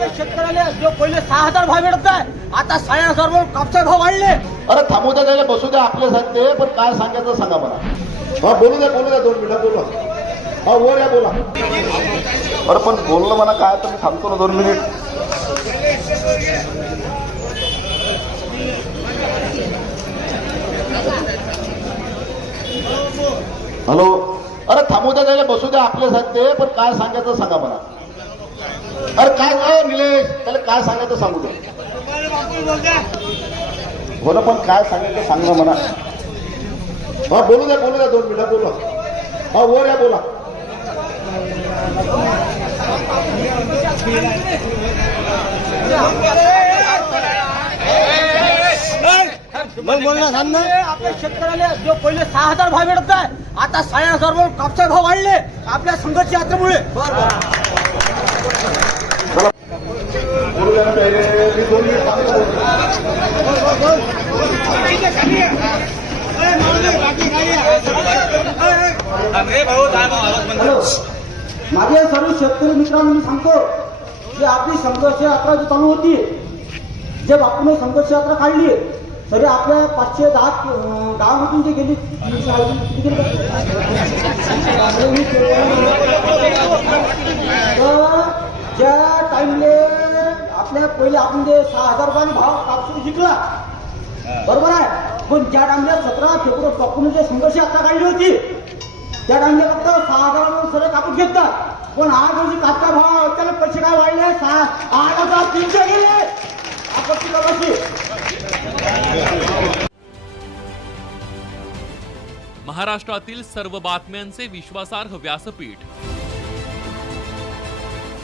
आपल्या शेतकऱ्याला जो पहिले सहा हजार भाव मिळत आहे आता साडे हजार वर कापसा भाव वाढले. अरे थांबू द्या त्याला बसू द्या आपले सांगते पण काय सांगायचं सांगा मला. हा बोलू द्या बोलू द्या दोन मिनिटं बोला हा वर या बोला. अरे पण बोललं मला काय तर मी थांबतो ना दोन मिनिट. हॅलो? अरे थांबू द्या त्याला बसू द्या आपले सांगते पण काय सांगायचं सांगा मला. अरे काय निलेश त्याला काय सांगायचं सांगू द्या हो ना पण काय सांगायचं सांग ना म्हणा हा बोलू द्या बोलू द्या दोन मिनिटं बोला. हा वर या बोला. आपल्या शेतकऱ्याला जो पहिले सहा हजार भाव मिळत आहे आता साडे हजार वर कापसा भाव वाढले. आपल्या संघर्ष यात्रेमुळे बोलू द्या ना पहिले. माझ्या सर्व शेतकरी मित्रांनो मी सांगतो की आपली संघर्ष यात्रा जी चालू होती जे बापूने संघर्ष यात्रा काढली तरी आपल्या पाचशे दहा गावामधून जे गेली किती पहिले आपण जे सहा हजार रुपयाने भाव कापूस जिंकला बरोबर आहे? पण ज्या टाइमला सतरा फेब्रुवारी जे संघर्ष यात्रा काढली होती त्या टाइमला फक्त सहा हजार सर्व कापूस घेतात पण आज रोजी कापसा भाव त्याला पैसे काय वाढले? सहा आठ हजार तीनशे गेले. महाराष्ट्रातील सर्व बातम्यांचे विश्वासार्ह व्यासपीठ.